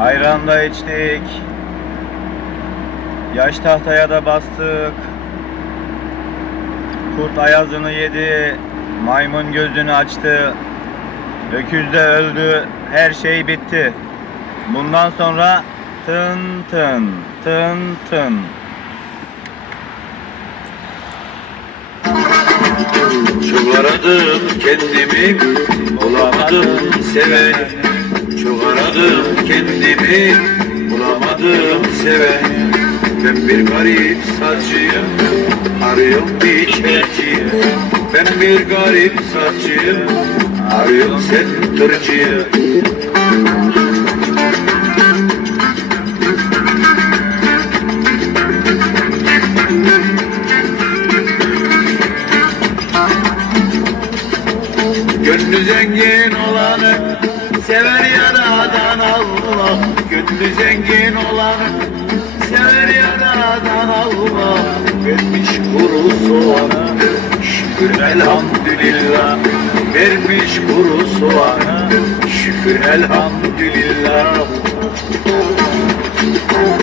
Ayran da içtik. Yaş tahtaya da bastık. Kurt ayazını yedi. Maymun gözünü açtı. Öküz de öldü. Her şey bitti. Bundan sonra tın tın tın tın. Çok aradım kendimi, bulamadım seveni. Çok aradım kendimi, bulamadım seveni. Ben bir garip sazcıyım, arıyorum bir çelciyi. Ben bir garip sazcıyım, arıyorum sentirciyi. Gönlü zengin olanı sever yaradan Allah. Gönlü zengin olanı sever yaradan Allah. Vermiş kuru soğanı şükür elhamdülillah. Vermiş kuru soğanı şükür elhamdülillah.